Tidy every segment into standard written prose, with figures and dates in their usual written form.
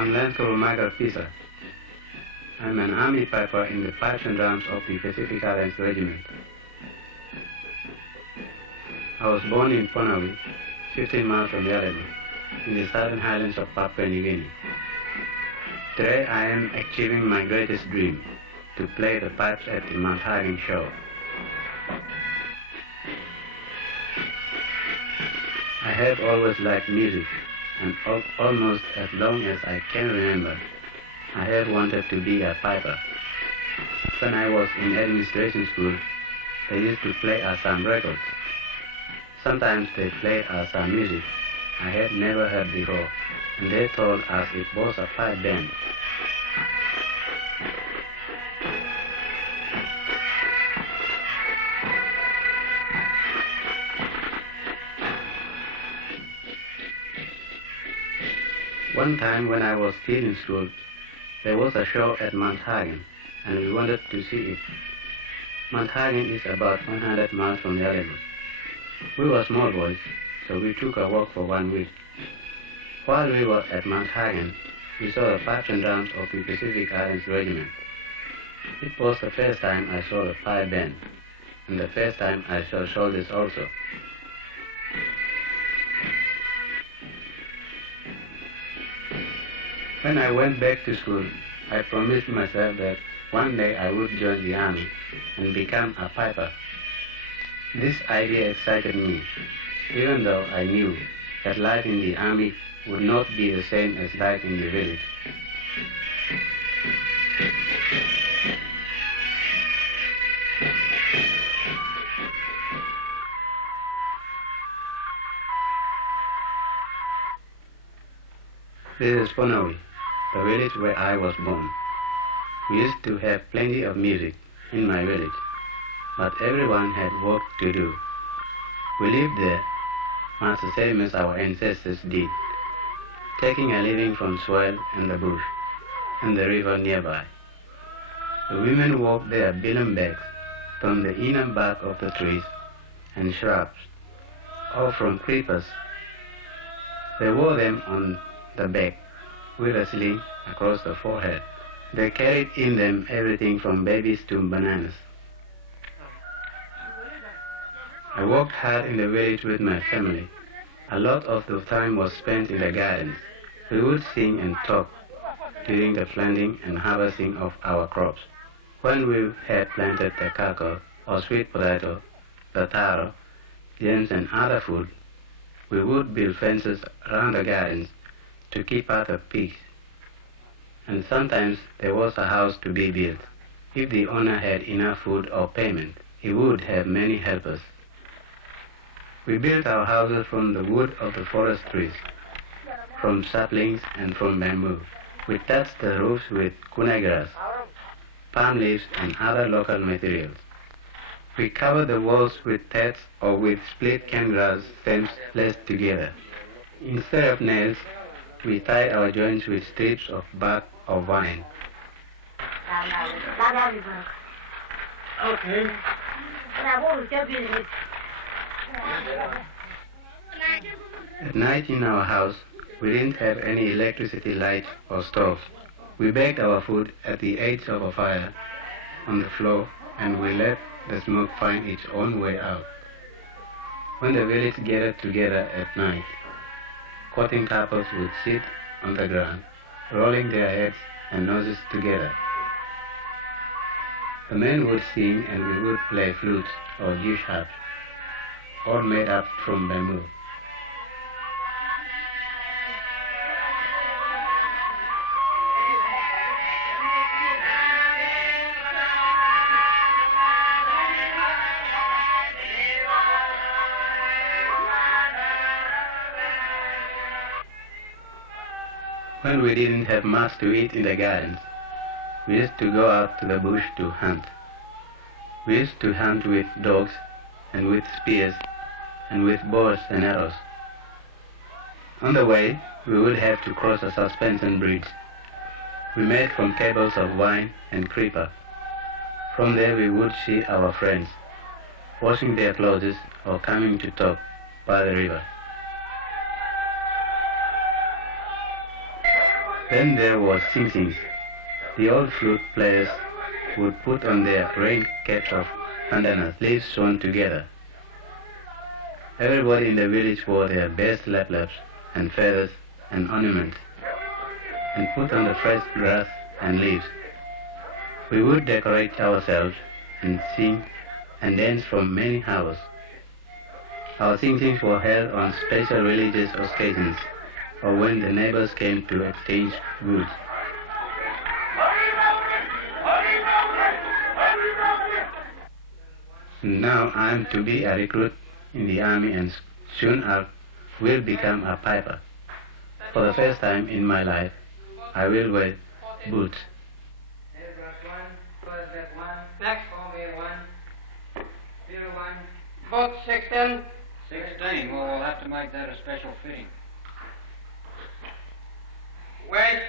I'm Lance Corporal Michael Pissa. I'm an Army piper in the pipes and drums of the Pacific Islands Regiment. I was born in Ponawi, 15 miles from Yarrabil, in the southern highlands of Papua New Guinea. Today I am achieving my greatest dream, to play the pipes at the Mount Hagen Show. I have always liked music, and almost as long as I can remember, I have wanted to be a piper. When I was in administration school, they used to play some records. Sometimes they played some music I had never heard before, and they told us it was a pipe band. One time when I was still in school, there was a show at Mount Hagen, and we wanted to see it. Mount Hagen is about 100 miles from Yarrabil. We were small boys, so we took a walk for 1 week. While we were at Mount Hagen, we saw the pipes and drums of the Pacific Islands Regiment. It was the first time I saw the pipe band, and the first time I saw soldiers also. When I went back to school, I promised myself that one day I would join the army and become a piper. This idea excited me, even though I knew that life in the army would not be the same as life in the village. This is Ponawi, the village where I was born. We used to have plenty of music in my village, but everyone had work to do. We lived there much the same as our ancestors did, taking a living from soil and the bush and the river nearby. The women wove their bilum bags from the inner bark of the trees and shrubs, or from creepers. They wore them on the back with a sling across the forehead. They carried in them everything from babies to bananas. I worked hard in the village with my family. A lot of the time was spent in the gardens. We would sing and talk during the planting and harvesting of our crops. When we had planted the kakao or sweet potato, the taro, yams and other food, we would build fences around the gardens to keep out the pigs. And sometimes there was a house to be built. If the owner had enough food or payment, he would have many helpers. We built our houses from the wood of the forest trees, from saplings and from bamboo. We thatched the roofs with kunai grass, palm leaves and other local materials. We covered the walls with thatch or with split cane grass stems laced together. Instead of nails, we tied our joints with strips of bark or vine. Okay. At night in our house, we didn't have any electricity light or stoves. We baked our food at the edge of a fire on the floor, and we let the smoke find its own way out. When the village gathered together at night, courting couples would sit on the ground, rolling their heads and noses together. The men would sing and we would play flutes or dish harps, all made up from bamboo. When we didn't have much to eat in the gardens, we used to go out to the bush to hunt. We used to hunt with dogs and with spears and with bows and arrows. On the way, we would have to cross a suspension bridge we made from cables of vine and creeper. From there we would see our friends, washing their clothes or coming to talk by the river. Then there was sing-sings. The old flute players would put on their rain caps of pandanus, leaves sewn together. Everybody in the village wore their best laps and feathers and ornaments, and put on the fresh grass and leaves. We would decorate ourselves and sing and dance from many hours. Our sing-sings were held on special religious occasions or when the neighbors came to exchange goods. Now I am to be a recruit in the army and soon I will become a piper. For the first time in my life, I will wear boots. Next, call me 101. Book 16. 16. Well, we'll have to make that a special fitting. Weight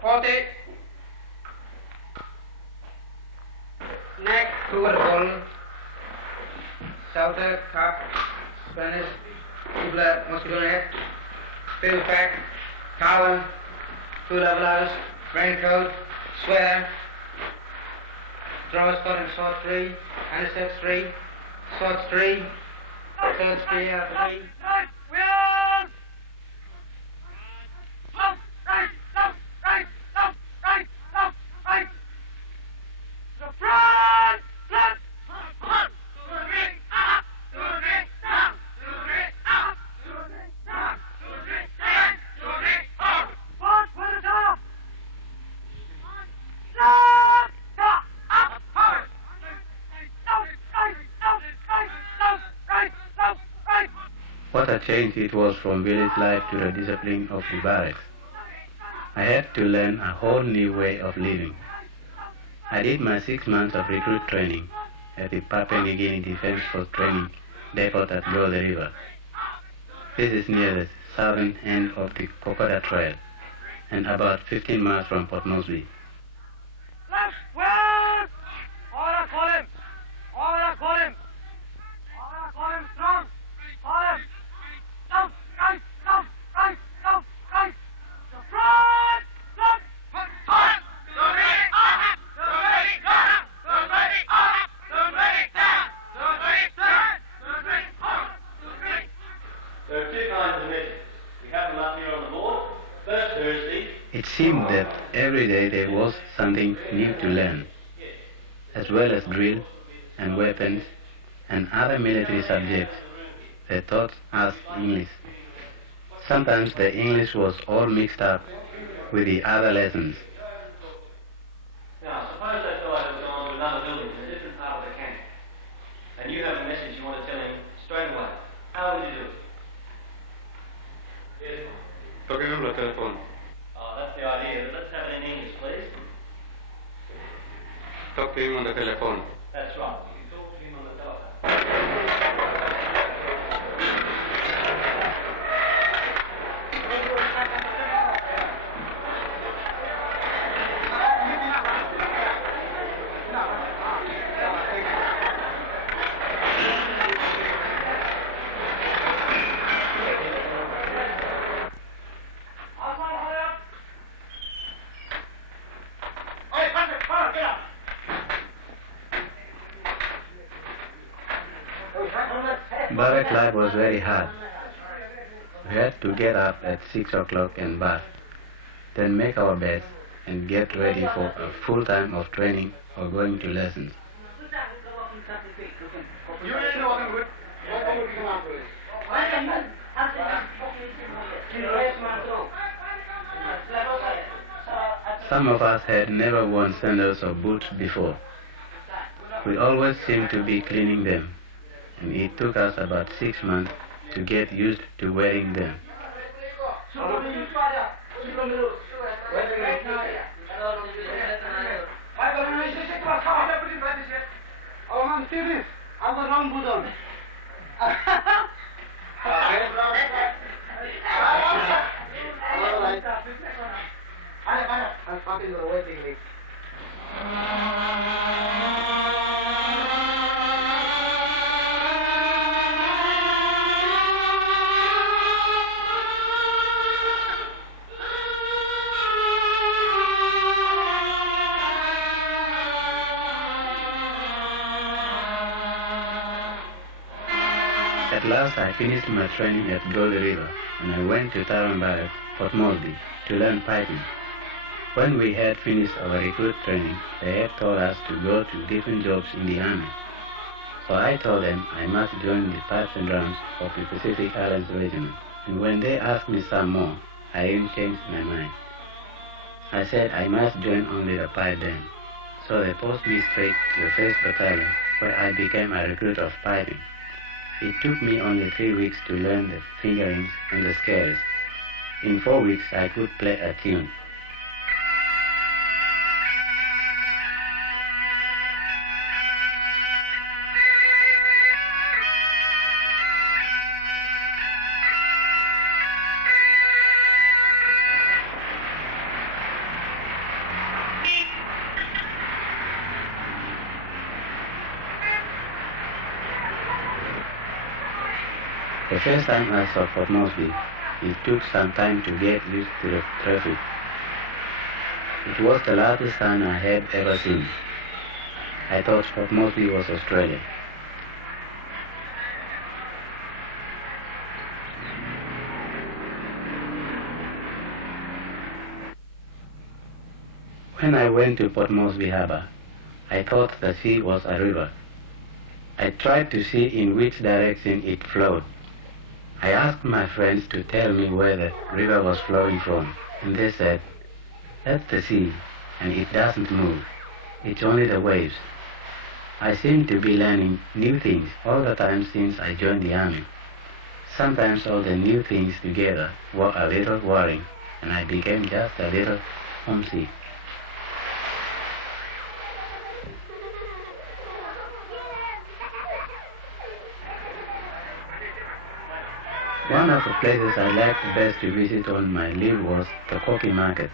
40. Neck, ball. Souter, cup, Spanish, tubular, mosquito net, pill pack, towel, tubular blouse, raincoat, sweater, drawers cut in short 3, underset 3, shorts 3, shorts 3, 3. What a change it was from village life to the discipline of the barracks. I had to learn a whole new way of living. I did my 6 months of recruit training at the Papua New Guinea Defense Force Training Depot at Brother River. This is near the southern end of the Kokoda Trail and about 15 miles from Port Moresby. Left, west! Order, call him! Order, call him! Order, call him strong! Call him! Left, right, left, right, left, right! The front! Left! Front! Don't ready, up! Don't ready, down! Don't ready, up! Don't ready, down! Don't ready, turn! Don't ready, up! Don't ready. There are 2 kinds of missions. We have them up here on the board. First Thursday. It seemed that every day there was something new to learn, as well as drill and weapons and other military subjects. They taught us English. Sometimes the English was all mixed up with the other lessons. Now, suppose that guy has gone to another building in a different part of the camp, and you have a message you want to tell him straight away. How would you do it? Talking on the telephone. Oh, that's the idea. But let's have it in English, please. Talk to him on the telephone. That's right. You can talk to him on the telephone. Barrack life was very hard. We had to get up at 6 o'clock and bath, then make our beds and get ready for a full time of training or going to lessons. Some of us had never worn sandals or boots before. We always seemed to be cleaning them, and it took us about 6 months to get used to wearing them. last I finished my training at Gold River and I went to Taran Barracks, Port Moresby, to learn piping. When we had finished our recruit training, they had told us to go to different jobs in the army. So I told them I must join the pipes and drums of the Pacific Islands Regiment. And when they asked me some more, I didn't change my mind. I said I must join only the pipe band. So they posted me straight to the 1st Battalion, where I became a recruit of piping. It took me only 3 weeks to learn the fingerings and the scales. In 4 weeks I could play a tune. The first time I saw Port Moresby, it took some time to get used to the traffic. It was the largest town I had ever seen. I thought Port Moresby was Australia. When I went to Port Moresby Harbour, I thought the sea was a river. I tried to see in which direction it flowed. I asked my friends to tell me where the river was flowing from, and they said, "That's the sea, and it doesn't move. It's only the waves." I seemed to be learning new things all the time since I joined the army. Sometimes all the new things together were a little worrying, and I became just a little homesick. One of the places I liked best to visit on my leave was the coffee market.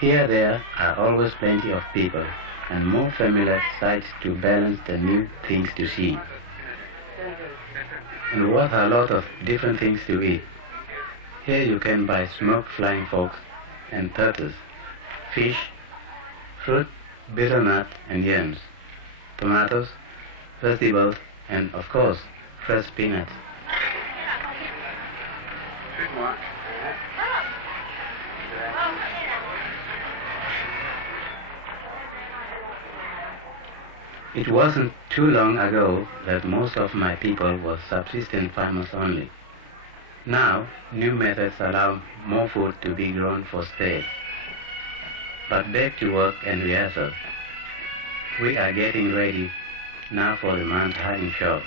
Here there are always plenty of people and more familiar sights to balance the new things to see. And what a lot of different things to eat. Here you can buy smoked flying fox and turtles, fish, fruit, bitter nut and yams, tomatoes, vegetables, and of course, fresh peanuts. It wasn't too long ago that most of my people were subsistence farmers only. Now, new methods allow more food to be grown for sale. But back to work and rehearsal. We are getting ready now for the Mount Hagen Show.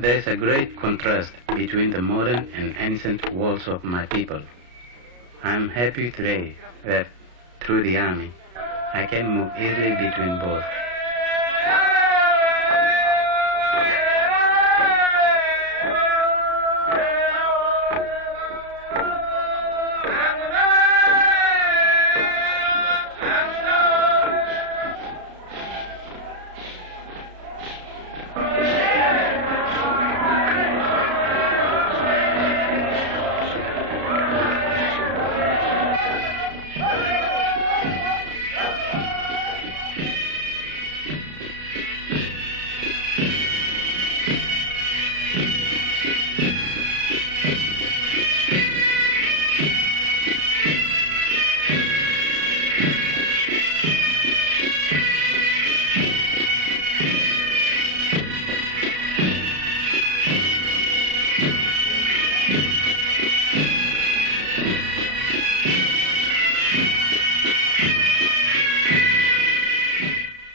There is a great contrast between the modern and ancient worlds of my people. I am happy today that through the army I can move easily between both.